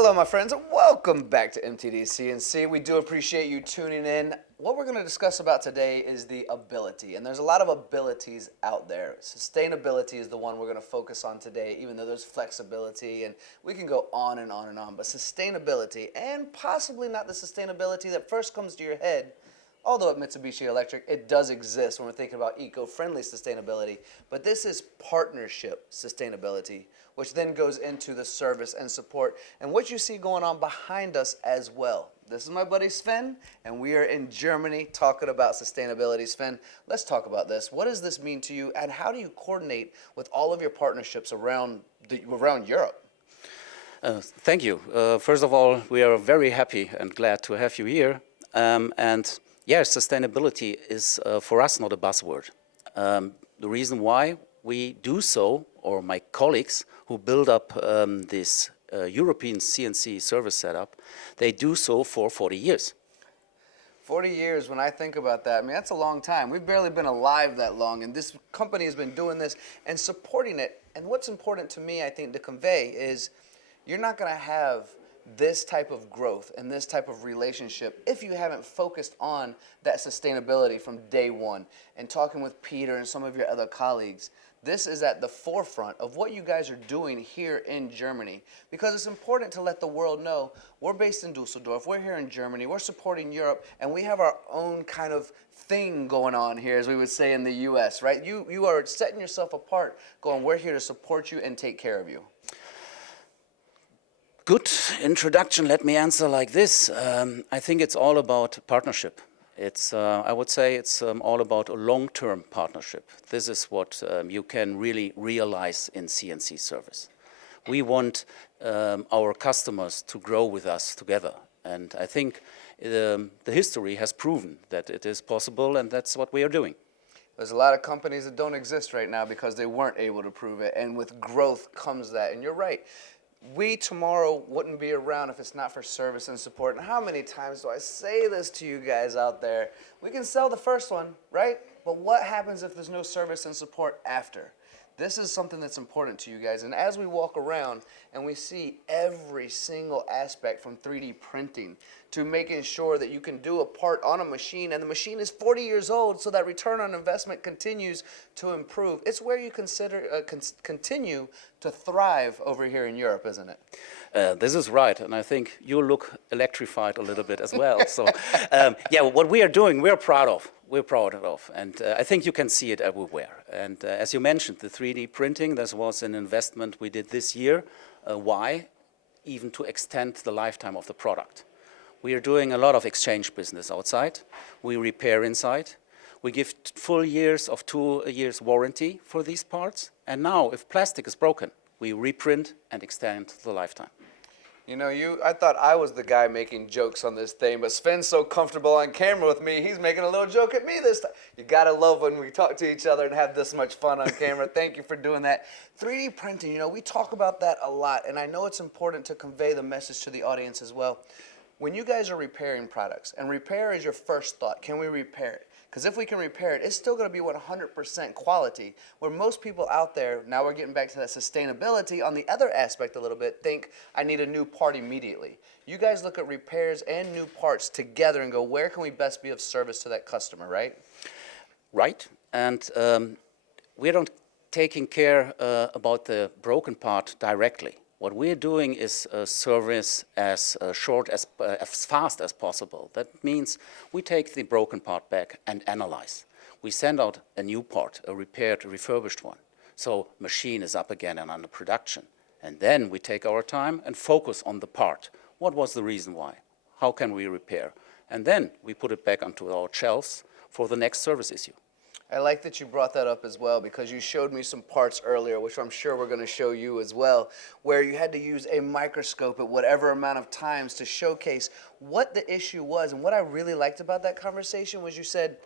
Hello, my friends, and welcome back to MTD CNC. We do appreciate you tuning in. What we're going to discuss about today is the ability, and there's a lot of abilities out there. Sustainability is the one we're going to focus on today, even though there's flexibility, and we can go on and on and on. But sustainability, and possibly not the sustainability that first comes to your head, although at Mitsubishi Electric, it does exist when we're thinking about eco-friendly sustainability, but this is partnership sustainability, which then goes into the service and support, and what you see going on behind us as well. This is my buddy Sven, and we are in Germany talking about sustainability. Sven, let's talk about this. What does this mean to you, and how do you coordinate with all of your partnerships around Europe? Thank you. First of all, we are very happy and glad to have you here. And yes, sustainability is for us not a buzzword. The reason why we do so, or my colleagues who build up this European CNC service setup, they do so for 40 years. 40 years, when I think about that, I mean, that's a long time. We've barely been alive that long, and this company has been doing this and supporting it. And what's important to me, I think, to convey is you're not going to have this type of growth and this type of relationship if you haven't focused on that sustainability from day one. And talking with Peter and some of your other colleagues, this is at the forefront of what you guys are doing here in Germany, because it's important to let the world know we're based in Dusseldorf, we're here in Germany, we're supporting Europe, and we have our own kind of thing going on here, as we would say in the US, right? You are setting yourself apart, going, we're here to support you and take care of you. Good introduction. Let me answer like this. I think it's all about partnership. I would say it's all about a long-term partnership. This is what you can really realize in CNC service. We want our customers to grow with us together. And I think the history has proven that it is possible, and that's what we are doing. There's a lot of companies that don't exist right now because they weren't able to prove it. And with growth comes that. And you're right. We tomorrow wouldn't be around if it's not for service and support. And how many times do I say this to you guys out there? We can sell the first one, right? But what happens if there's no service and support after? This is something that's important to you guys. And as we walk around and we see every single aspect from 3D printing to making sure that you can do a part on a machine, and the machine is 40 years old, so that return on investment continues to improve. It's where you continue to thrive over here in Europe, isn't it? This is right, and I think you look electrified a little bit as well. So, yeah, what we are doing, we're proud of. We're proud of, and I think you can see it everywhere. And as you mentioned, the 3D printing, this was an investment we did this year. Why? Even to extend the lifetime of the product. We are doing a lot of exchange business outside. We repair inside. We give full years of 2 years warranty for these parts. And now, if plastic is broken, we reprint and extend the lifetime. You know, I thought I was the guy making jokes on this thing, but Sven's so comfortable on camera with me, he's making a little joke at me this time. You gotta love when we talk to each other and have this much fun on camera. Thank you for doing that. 3D printing, you know, we talk about that a lot, and I know it's important to convey the message to the audience as well. When you guys are repairing products, and repair is your first thought, can we repair it? Because if we can repair it, it's still going to be 100% quality, where most people out there, now we're getting back to that sustainability on the other aspect a little bit, think I need a new part immediately. You guys look at repairs and new parts together and go, where can we best be of service to that customer, right? Right, and we don't taking care about the broken part directly. What we're doing is a service as fast as possible. That means we take the broken part back and analyze. We send out a new part, a repaired, refurbished one. So machine is up again and under production. And then we take our time and focus on the part. What was the reason why? How can we repair? And then we put it back onto our shelves for the next service issue. I like that you brought that up as well, because you showed me some parts earlier, which I'm sure we're going to show you as well, where you had to use a microscope at whatever amount of times to showcase what the issue was. And what I really liked about that conversation was you said,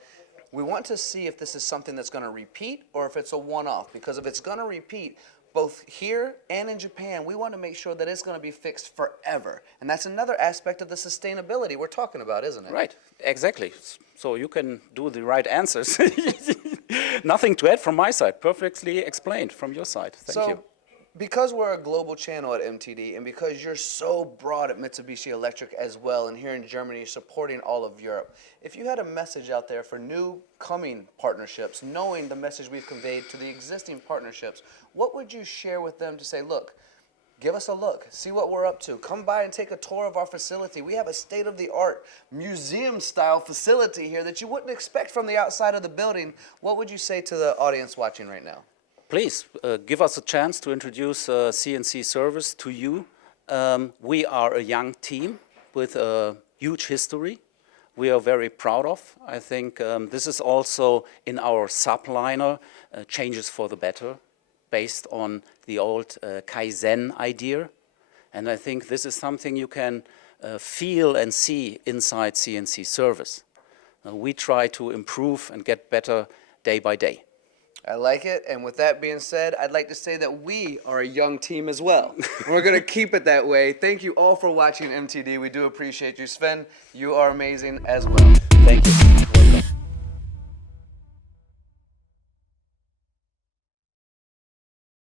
we want to see if this is something that's going to repeat or if it's a one-off, because if it's going to repeat, both here and in Japan, we want to make sure that it's going to be fixed forever. And that's another aspect of the sustainability we're talking about, isn't it? Right, exactly. So you can do the right answers. Nothing to add from my side. Perfectly explained from your side. Thank you. Because we're a global channel at MTD, and because you're so broad at Mitsubishi Electric as well, and here in Germany you're supporting all of Europe, if you had a message out there for new coming partnerships, knowing the message we've conveyed to the existing partnerships, what would you share with them to say, look, give us a look, see what we're up to, come by and take a tour of our facility. We have a state-of-the-art museum-style facility here that you wouldn't expect from the outside of the building. What would you say to the audience watching right now? Please give us a chance to introduce CNC Service to you. We are a young team with a huge history. We are very proud of. I think this is also in our subliner, changes for the better, based on the old Kaizen idea. And I think this is something you can feel and see inside CNC Service. We try to improve and get better day by day. I like it, and with that being said, I'd like to say that we are a young team as well. We're going to keep it that way. Thank you all for watching MTD. We do appreciate you. Sven, you are amazing as well. Thank you. Welcome.